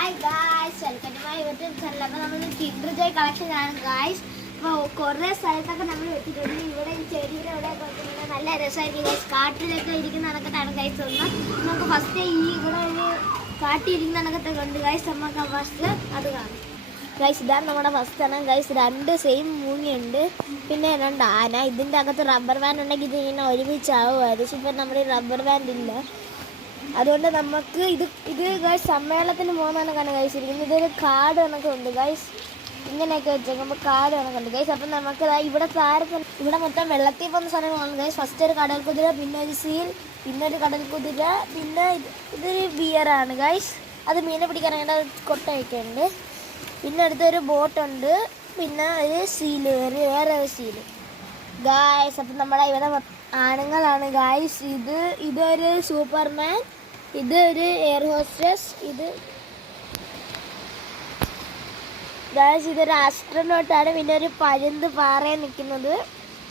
Hi guys, welcome to my YouTube channel. അപ്പോൾ നമ്മൾ Kinder Joy collection ആണ് guys. അപ്പോൾ കുറേ സ്ഥലത്തൊക്കെ നമ്മൾ വെച്ചിട്ടുണ്ട്. ഇവിടെ ഈ ചെടിയുടെ ഇവിടെ വെച്ചിട്ടുണ്ട്. നല്ല രസമായിരിക്കും ഗായ്സ്. കാട്ടിലൊക്കെ ഇരിക്കുന്ന കണക്കത്താണ് ഗായ്സ്. ഒന്ന് നമുക്ക് ഫസ്റ്റ് ഈ ഇവിടെ ഒരു കാട്ടിയിരിക്കുന്ന കണക്കത്തൊക്കെ ഉണ്ട് ഗായ്സ്. നമുക്ക് ഫസ്റ്റ് അത് കാണാം ഗായ്സ്. ഇതാണ് നമ്മുടെ ഫസ്റ്റ് ആണ് ഗായ്സ്. രണ്ട് സെയിം മൂങ്ങിയുണ്ട്, പിന്നെ രണ്ട് ആന. ഇതിൻ്റെ അകത്ത് റബ്ബർ ബാൻഡ് ഉണ്ടെങ്കിൽ ഇത് ഇങ്ങനെ ഒരുമിച്ചാവുമായിരുന്നു. പക്ഷെ ഇപ്പം നമ്മുടെ റബ്ബർ ബാൻഡ് ഇല്ല. അതുകൊണ്ട് നമുക്ക് ഇത് ഗൈസ് സമ്മേളനത്തിന് പോകുന്നതാണ് കാണാൻ കഴിച്ചിരിക്കുന്നത്. ഇതൊരു കാട് കണക്ക് ഉണ്ട് ഗൈസ്. ഇങ്ങനെയൊക്കെ വെച്ചേക്കുമ്പോൾ കാട് കണക്കുണ്ട് ഗൈസ്. അപ്പം നമുക്ക് ഇവിടെ ഇവിടെ മൊത്തം വെള്ളത്തിൽ പോകുന്ന സ്ഥലങ്ങളാണ് ഗൈസ്. ഫസ്റ്റ് ഒരു കടൽ കുതിര, പിന്നെ ഒരു സീൽ, പിന്നെ ഒരു കടൽ കുതിര, പിന്നെ ഇതൊരു ബിയറാണ് ഗൈസ്. അത് മീനെ പിടിക്കാനായിട്ട് കൊട്ടയൊക്കെ ഉണ്ട്. പിന്നെ അടുത്തൊരു ബോട്ടുണ്ട്, പിന്നെ ഒരു സീല്, വേറെ ഒരു സീല് ഗായ്സ്. അപ്പം നമ്മുടെ ഇവിടെ ആണുങ്ങളാണ് ഗായ്സ്. ഇതൊരു സൂപ്പർമാൻ, ഇതൊരു എയർ ഹോസ്റ്റസ്, ഗായ്സ് ഇതൊരു ആസ്ട്രോനോട്ടാണ്. പിന്നെ ഒരു പരുന്ത് പാറയിൽ നിൽക്കുന്നത്,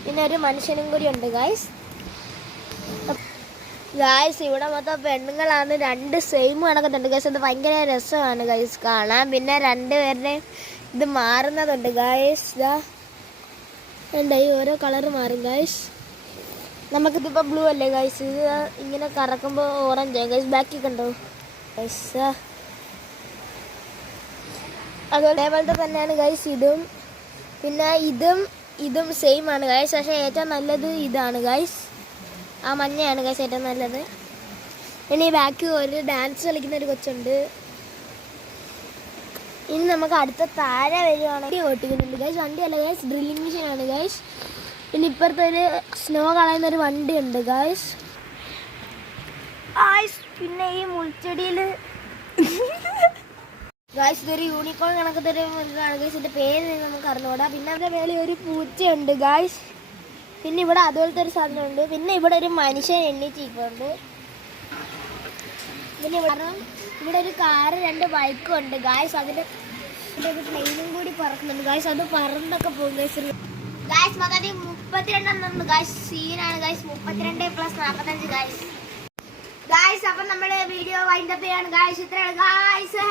പിന്നെ ഒരു മനുഷ്യനും കൂടി ഉണ്ട് ഗായ്സ്. ഗായ്സ് ഇവിടെ മൊത്തം പെണ്ണുങ്ങളാണ്. രണ്ട് സെയിം കണക്കുന്നുണ്ട് ഗായ്സ്. അത് ഭയങ്കര രസമാണ് ഗായ്സ് കാണാൻ. പിന്നെ രണ്ടുപേരുടെയും ഇത് മാറുന്നതുണ്ട് ഗായ്സ്. ഈ ഓരോ കളറ് മാറും ഗായ്സ്. നമുക്കിതിപ്പോൾ ബ്ലൂ അല്ലേ ഗൈസ്, ഇത് ഇങ്ങനെ കറക്കുമ്പോൾ ഓറഞ്ച് ആയി ഗൈസ്. ബാക്കി കണ്ടോ ഗൈസ്. അതേപോലത്തെ തന്നെയാണ് ഗൈസ് ഇതും. പിന്നെ ഇതും സെയിം ആണ് ഗൈസ്. പക്ഷേ ഏറ്റവും നല്ലത് ഇതാണ് ഗൈസ്. ആ മഞ്ഞയാണ് ഗൈസ് ഏറ്റവും നല്ലത്. ഇനി ബാക്കി ഒരു ഡാൻസ് കളിക്കുന്ന ഒരു കൊച്ചുണ്ട്. ഇനി നമുക്ക് അടുത്ത താഴെ വരുവാണെങ്കിൽ ഓട്ടിക്കുന്നുണ്ട് ഗൈസ്. വണ്ടിയല്ല ഗൈസ്, ഡ്രില്ലിംഗ് മെഷീനാണ് ഗൈസ്. പിന്നെ ഇപ്പുറത്തെ ഒരു സ്നോ കളയുന്നൊരു വണ്ടി ഉണ്ട് ഗായ്സ്. പിന്നെ ഈ മുൾച്ചെടിയിൽ ഗായ്സ് ഇതൊരു യൂണിക്കോൺ കണക്കത്തെ ഒരു മൃഗമാണ് ഗായ്സ്. ഇതിൻ്റെ പേര് നമുക്ക് അറിഞ്ഞൂടാ. പിന്നെ അതിൻ്റെ മേലെ ഒരു പൂച്ചയുണ്ട് ഗായ്സ്. പിന്നെ ഇവിടെ അതുപോലത്തെ ഒരു സാധനമുണ്ട്. പിന്നെ ഇവിടെ ഒരു മനുഷ്യൻ എണ്ണിച്ചിരിക്കുന്നുണ്ട്. പിന്നെ ഇവിടെ ഒരു കാറ്, രണ്ട് ബൈക്കും ഉണ്ട് ഗായ്സ്. അതിൻ്റെ ഒരു പ്ലെയിനും കൂടി പറക്കുന്നുണ്ട് ഗായ്സ്. അത് പറന്നൊക്കെ പോകും ഗായ്സ്. ഗായ്സ് മൊത്തത്തിൽ 32 ഗായ്സ് സീനാണ് ഗായ്സ്. 32 + 45 ഗായ്സ്. അപ്പം നമ്മുടെ വീഡിയോ വൈൻഡപ്പ് ചെയ്യാണ് ഗായ്സ്. ഇത്രയാണ് ഗായ്സ്.